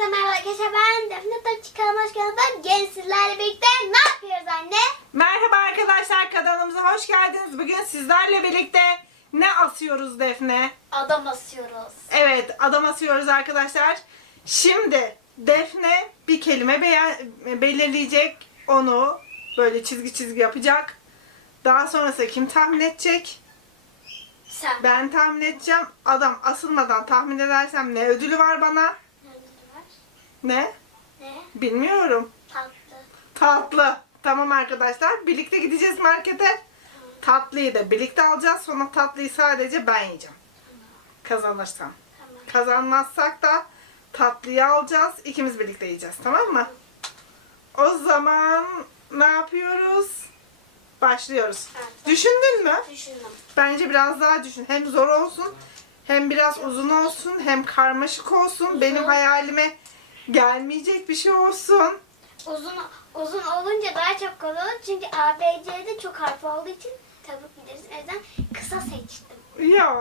Hepinize merhaba arkadaşlar ben Defne Topçu hoş geldiniz. Bugün sizlerle birlikte ne yapıyoruz anne? Merhaba arkadaşlar kanalımıza hoş geldiniz. Bugün sizlerle birlikte ne asıyoruz Defne? Adam asıyoruz. Evet adam asıyoruz arkadaşlar. Şimdi Defne bir kelime belirleyecek. Onu böyle çizgi çizgi yapacak. Daha sonrası kim tahmin edecek? Sen. Ben tahmin edeceğim. Adam asılmadan tahmin edersem ne ödülü var bana? Ne? Ne? Bilmiyorum. Tatlı. Tatlı. Tamam arkadaşlar. Birlikte gideceğiz markete. Tatlıyı da birlikte alacağız. Sonra tatlıyı sadece ben yiyeceğim. Kazanırsam. Tamam. Kazanmazsak da tatlıyı alacağız. İkimiz birlikte yiyeceğiz. Tamam mı? O zaman ne yapıyoruz? Başlıyoruz. Evet. Düşündün mü? Düşündüm. Bence biraz daha düşün. Hem zor olsun, hem biraz uzun olsun, hem karmaşık olsun. Benim hayalime gelmeyecek bir şey olsun. Uzun uzun olunca daha çok kolay olur. Çünkü ABC'de çok harf olduğu için tabii biliriz. O yüzden kısa seçtim. Ya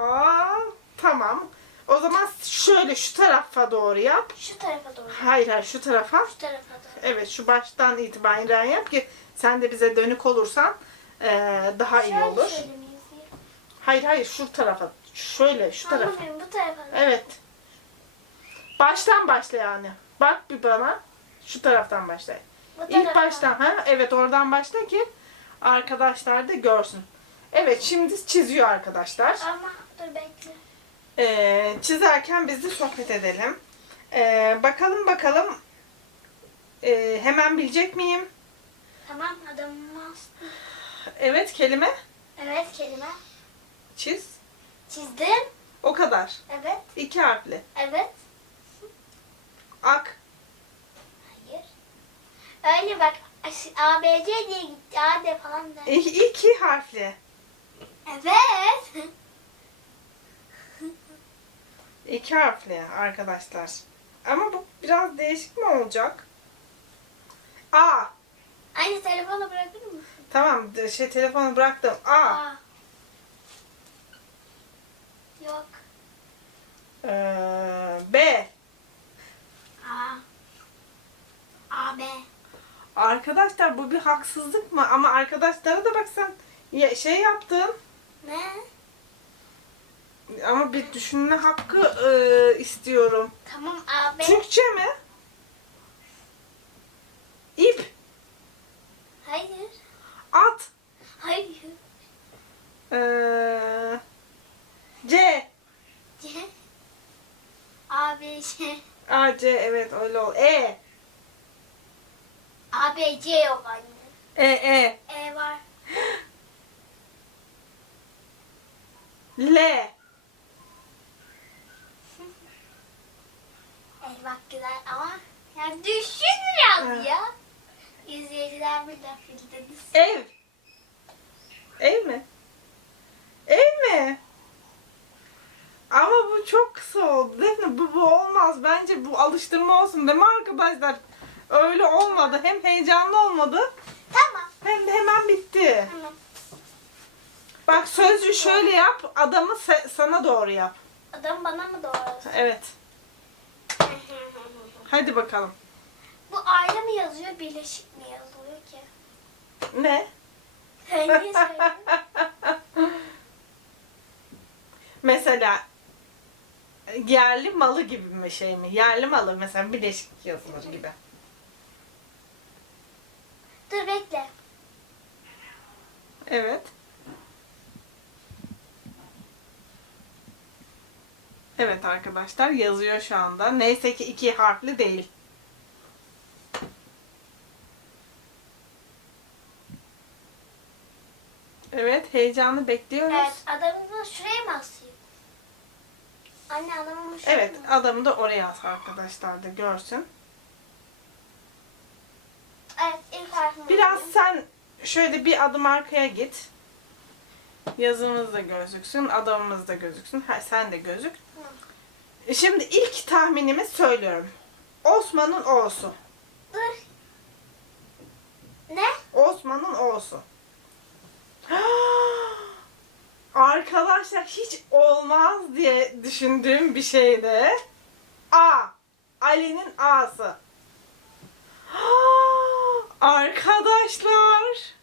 tamam. O zaman şöyle şu tarafa doğru yap. Şu tarafa doğru. Hayır hayır şu tarafa. Şu tarafa doğru. Evet şu baştan itibaren yap ki sen de bize dönük olursan eee, daha iyi Şöyle olur. mi yazayım? Hayır hayır şu tarafa. Şöyle şu tarafa. Anlamıyorum bu tarafa. Evet. Baştan başla yani. Bak bir bana. Şu taraftan başla. İlk baştan ha? Evet oradan başla ki arkadaşlar da görsün. Evet şimdi çiziyor arkadaşlar. Ama dur bekle. Ee, çizerken biz de sohbet edelim. Ee, bakalım bakalım ee, hemen bilecek miyim? Tamam adamım astım. Evet kelime Evet kelime. çiz. Çizdim. O kadar. Evet. İki harfli. Evet. Ak. Hayır. Öyle bak A, B, C diye gitti. A, D falan da. İki harfli. Evet. İki harfli arkadaşlar. Ama bu biraz değişik mi olacak? A. Aynı telefonu bırakır mısın? Tamam de- şey telefonu bıraktım. A. A. Yok. Ee, B. A. A, B. Arkadaşlar bu bir haksızlık mı? Ama arkadaşlara da bak sen ya- şey yaptın. Ne? Ama bir düşünme hakkı e, istiyorum. Tamam A, B. Türkçe mi? İp, Hayır. at, Hayır. ee, C, C. A, B, C. A, C evet öyle ol. E, B, C yok anne. E, E, E var. L, E bak güzel ama ya düşün biraz ya. İzleyiciler bir laf bildiniz. ev. Ev mi? Ev mi? Ama bu çok kısa oldu değil mi? Bu, bu olmaz. Bence bu alıştırma olsun değil mi arkadaşlar? Öyle olmadı. Hem heyecanlı olmadı Tamam. hem de hemen bitti. Tamam. Bak sözcüğü şöyle yap. Adamı sana doğru yap. Adam bana mı doğru? Evet. Hadi bakalım. Bu ayrı mı yazıyor, birleşik mi yazılıyor ki? Ne? Niye? Mesela yerli malı gibi mi şey mi? Yerli malı mesela bileşik yazılır gibi. Dur bekle. Evet. Evet arkadaşlar yazıyor şu anda. Neyse ki iki harfli değil. Evet heyecanlı bekliyoruz. Evet, adamımı şuraya mı asayım? Anne adamımı şuraya Evet mı? adamı da oraya as arkadaşlar da görsün. Evet, ilk harfini Biraz sen şöyle bir adım arkaya git. Yazımız da gözüksün, adamımız da gözüksün. Ha, sen de gözük. Hı. Şimdi ilk tahminimi söylüyorum. Osman'ın O'su. Dur. Ne? Osman'ın O'su. Arkadaşlar hiç olmaz diye düşündüğüm bir şeydi. A. Ali Ali'nin A'sı. Arkadaşlar.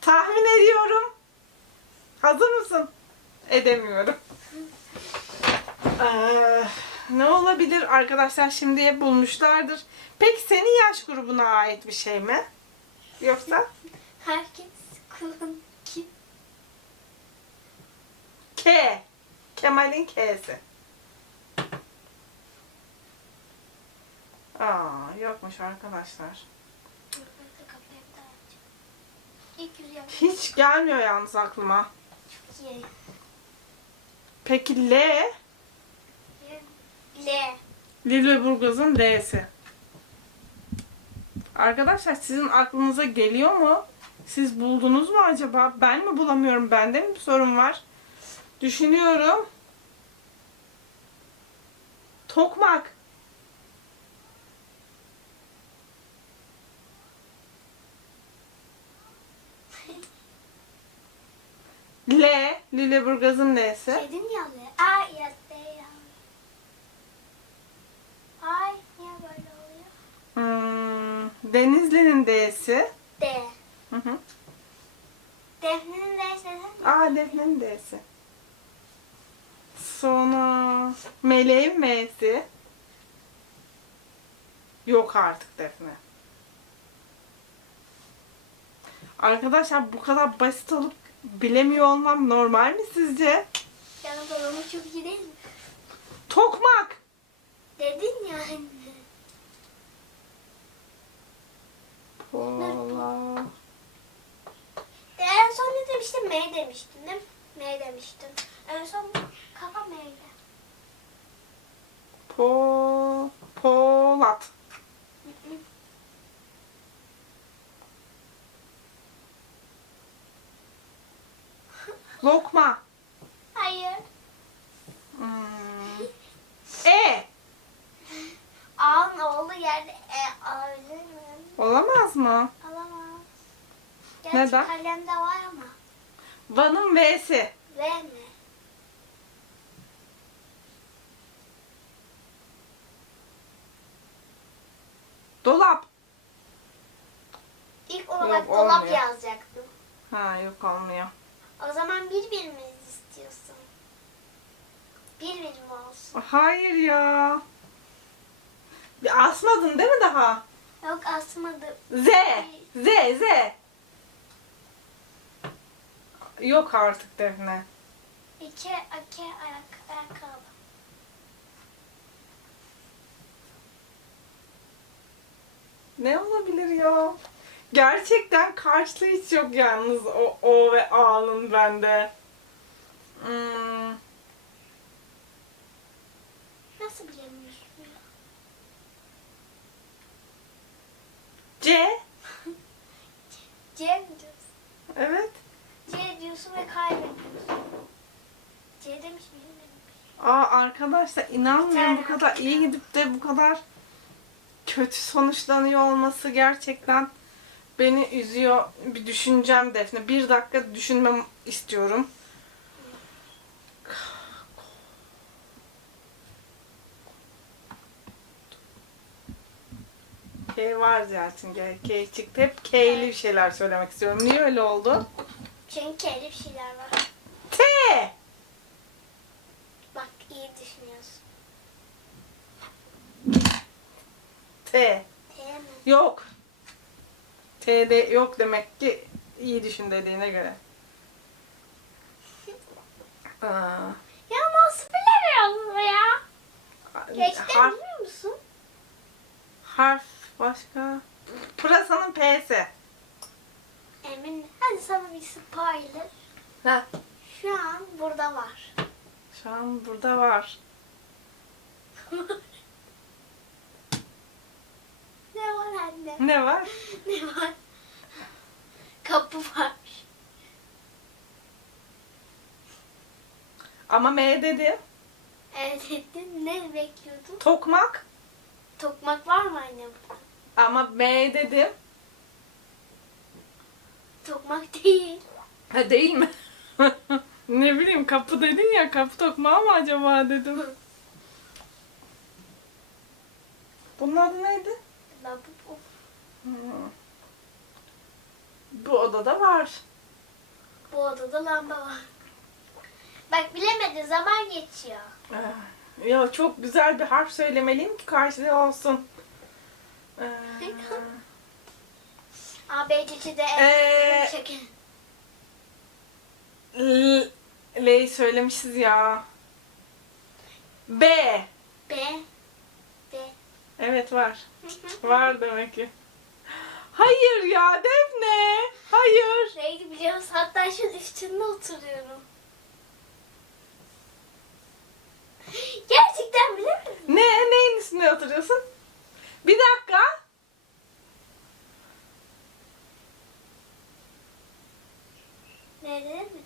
Tahmin ediyorum. Hazır mısın? Edemiyorum. Ee, ne olabilir arkadaşlar şimdiye bulmuşlardır. Peki senin yaş grubuna ait bir şey mi? Yoksa Herkes kullan kim? K. Kemal'in K'si. Aa, yokmuş arkadaşlar. Hiç gelmiyor yalnız aklıma. Peki L. L. Lüleburgaz'ın L'si. Arkadaşlar sizin aklınıza geliyor mu? Siz buldunuz mu acaba? Ben mi bulamıyorum? Bende mi bir sorun var? Düşünüyorum. Tokmak. L. Lüleburgaz'ın L'si. Dedin ya L. A ya. Ay niye böyle oluyor? Hmm, Denizli'nin D'si. D. Hı hı. Defne'nin D'si? Aa Defne'nin D'si. Sonra Meleğin M'si. Yok artık Defne. Arkadaşlar bu kadar basit olup bilemiyor olmam normal mi sizce? Canım babamı çok iyi değil mi? Tokmak. Dedin ya anne. Pola. En son ne demiştin? M demiştin değil mi? M demiştin. En son kafa M'ydi. Po Polat. Lokma. Hayır. Hmm. E. A'nın olduğu yerde E alabilir miyim? Olamaz mı? Alamaz. Gerçi Neden? kalemde var ama. Van'ın V'si. V mi? Dolap. İlk olarak Yok, dolap olmuyor. yazacaktım. Ha yok olmuyor. O zaman bir birimiz istiyorsun. Bir birim olsun. Hayır ya. Bir asmadın değil mi daha? Yok asmadı. Z. Z. Z. Yok artık Defne. İki, iki ayak, ayakkabı. Ne olabilir ya? Gerçekten karşılığı hiç yok yalnız o, o ve A'nın bende. Hmm, Nasıl bilemiyorsun ya? C. C mi diyorsun? Evet. C diyorsun ve kaybediyorsun. C demiş miyim. Aa arkadaşlar inanmıyorum bu kadar iyi gidip de bu kadar kötü sonuçlanıyor olması gerçekten beni üzüyor. Bir düşüneceğim Defne. Bir dakika düşünmem istiyorum. K var zaten. K, K çıktı. Hep K'li bir şeyler söylemek istiyorum. Niye öyle oldu? Çünkü öyle bir şeyler var. T. Bak iyi düşünüyorsun. T. T mi? Yok. T'de yok demek ki iyi düşün dediğine göre. Aa, Ya nasıl bilemiyorsun ya? Geçti harf, biliyor musun? harf başka. Pırasanın P'si. Emin. Hadi sana bir spoiler. Ha. Şu an burada var. Şu an burada var. ne var anne? Ne var? Ne var? Kapı var. Ama M dedim. Evet dedin. Ne bekliyordun? Tokmak. Tokmak var mı anne burada? Ama M dedim. Tokmak değil. Ha değil mi? Ne bileyim kapı dedin ya kapı tokmağı mı acaba dedim. Bunun adı neydi? Lavabo. Bu odada var. Bu odada lamba var. Bak bilemedi zaman geçiyor. Ee, Ya çok güzel bir harf söylemeliyim ki karşılığı olsun. Ee, A, B, C, C, D, E. Çekin. L- L'yi söylemişiz ya. B. B. B. Evet var. Var demek ki. Hayır ya Defne. Hayır. Neydi biliyor musun? Hatta şu üstünde oturuyorum. Gerçekten bilemedim. Ne? Neyin üstünde oturuyorsun? Bir dakika. Ne dedim mi?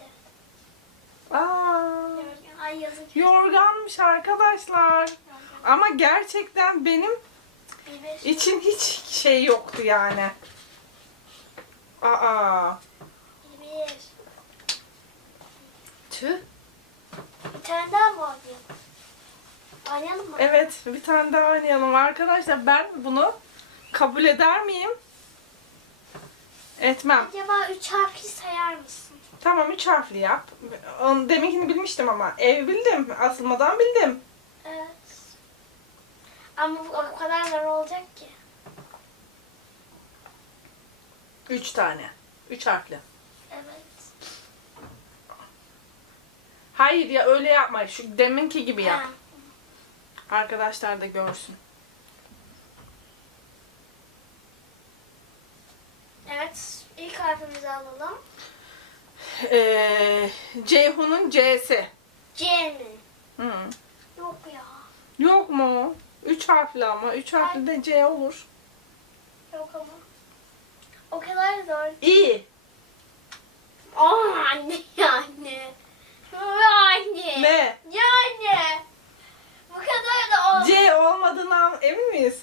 Aa, Ay yazık. yorganmış arkadaşlar. Ama gerçekten benim. İçin hiç şey yoktu yani. Aa. Bir. Tüh. Bir tane daha mı alayım? Oynayalım mı? Evet, bir tane daha oynayalım arkadaşlar. Ben bunu kabul eder miyim? Etmem. Acaba üç harfli sayar mısın? Tamam, üç harfli yap. Onu deminkini bilmiştim ama. Ev bildim. Asılmadan bildim. Evet. Ama o kadar zor olacak ki. Üç tane. Üç harfli. Evet. Hayır ya öyle yapma. Şu deminki gibi yap. Ha. Arkadaşlar da görsün. Evet. İlk harfimizi alalım. Ee, Ceyhun'un C'si. C mi? Hı. Yok ya. Yok mu? Üç harfli ama. Üç harfli de C olur. Yok ama. O kadar zor. İ. Aa anne yani. Anne. Ne? Yani. Bu kadar da olmaz. C olmadığına emin miyiz?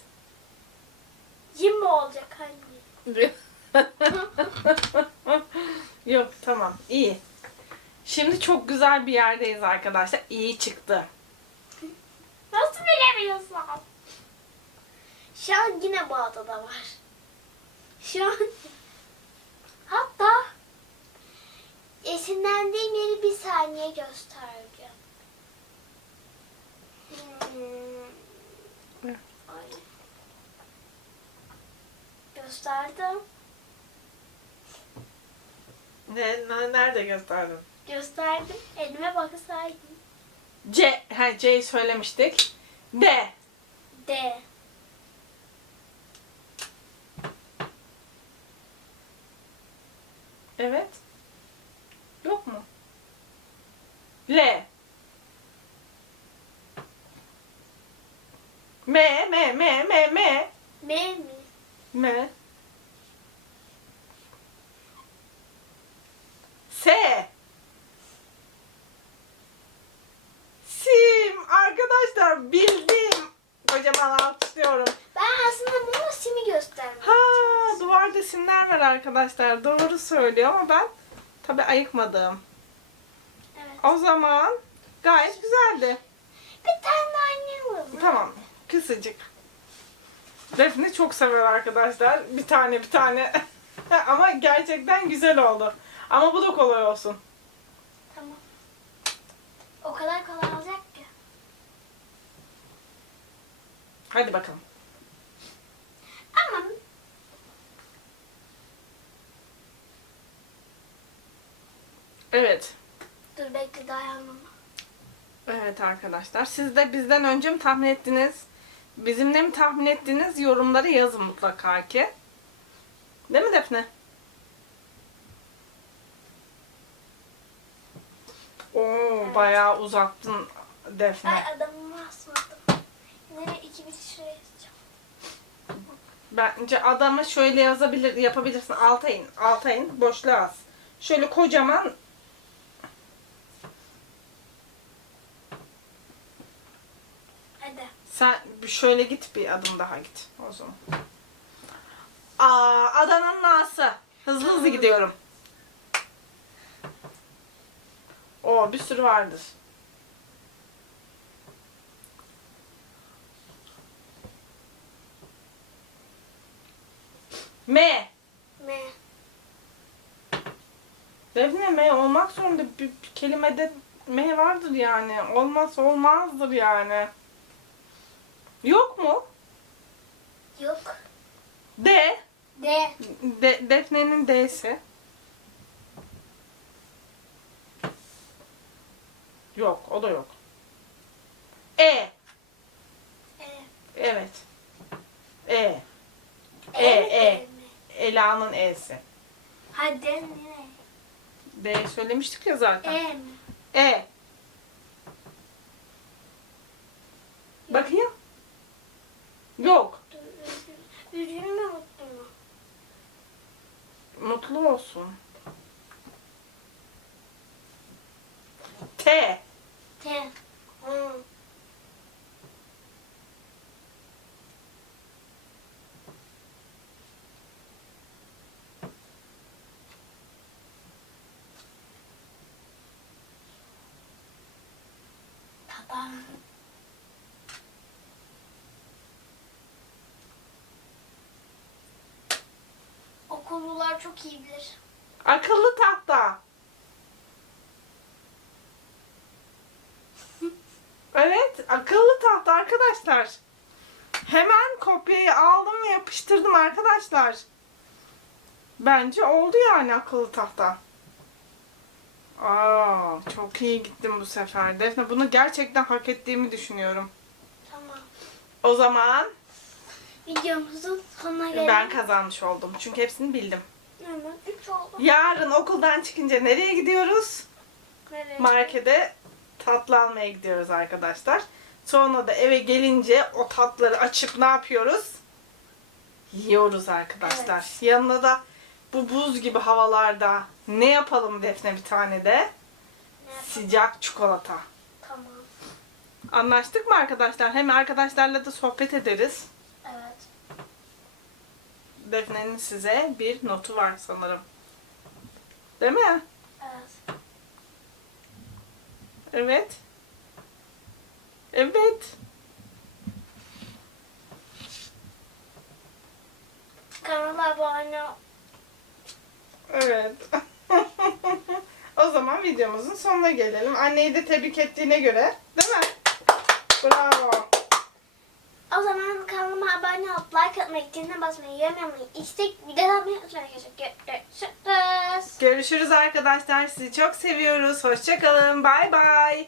Cim mi olacak anne? Yok tamam iyi. Şimdi çok güzel bir yerdeyiz arkadaşlar. İyi çıktı. Nasıl bilemiyorsun? Şu an yine bu adada var. Şu an hatta esinlendiğim yeri bir saniye göstereceğim. Hmm. Ay. Gösterdim. Ne, ne- nerede gösterdin? Gösterdim. Elime baksaydın. C, ha C söylemiştik. D. D. Evet. Yok mu? L. M, M, M, M, M. M mi? M. S. Sim. Arkadaşlar bildim. Kocaman alkışlıyorum. Ben aslında bunu simi göstermek Ha simler var arkadaşlar. Doğru söylüyor ama ben tabi ayıkmadım. Evet. O zaman gayet güzeldi. Bir tane oynayalım? Tamam. Kısacık. Defne çok sever arkadaşlar. Bir tane bir tane. ama gerçekten güzel oldu. Ama bu da kolay olsun. Tamam. O kadar kolay olacak ki. Hadi bakalım. Ama Evet. dur bekle dayanmam. Evet arkadaşlar. Siz de bizden önce mi tahmin ettiniz? Bizimle mi tahmin ettiniz? Yorumlara yazın mutlaka ki. Değil mi Defne? Oo, bayağı uzattın Defne. Ay adamımı asmadım. Nereye iki bir şuraya yazacağım. Bence adamı şöyle yazabilir, yapabilirsin. Alta in, alta in, boşluğa az. Şöyle kocaman Hadi. Sen şöyle git bir adım daha git o zaman. Aa, Adana'nın A'sı. Hızlı hızlı gidiyorum. O bir sürü vardır. M. M. Defne M olmak zorunda bir, bir kelimede M vardır yani. Olmazsa olmazdır yani. Yok mu? Yok. D. D. De, Defne'nin D'si. Yok, o da yok. E. E. Evet. E. E, E. E. Ela'nın E'si. Hadi ne? D söylemiştik ya zaten. E mi? E. Yok. Üzgün- mü mutlu mu? Mutlu olsun. T. T. Baba. Okullular çok iyi bilir. Akıllı tahta. Evet, akıllı tahta arkadaşlar. Hemen kopyayı aldım ve yapıştırdım arkadaşlar. Bence oldu yani akıllı tahta. Aa, çok iyi gittim bu sefer. Defne bunu gerçekten hak ettiğimi düşünüyorum. Tamam. O zaman Videomuzun sonuna geldik. ben kazanmış oldum. Çünkü hepsini bildim. 3 oldu. Yarın okuldan çıkınca nereye gidiyoruz? Nereye? markete tatlı almaya gidiyoruz arkadaşlar. Sonra da eve gelince o tatları açıp ne yapıyoruz? Yiyoruz arkadaşlar. Yanına da bu buz gibi havalarda ne yapalım Defne bir tane de? Sıcak çikolata. Tamam. Anlaştık mı arkadaşlar? Hem arkadaşlarla da sohbet ederiz. Defne'nin size bir notu var sanırım. Değil mi? Evet. Evet. Evet. Kanala abone ol. Evet. o zaman videomuzun sonuna gelelim. Anneyi de tebrik ettiğine göre. Değil mi? Bravo. O zaman kanalıma abone olup like atmayı, zilini basmayı, yorum yapmayı, istek video atmayı arkadaşlar. Görüşürüz. Görüşürüz arkadaşlar. Sizi çok seviyoruz. Hoşçakalın. Bay bay.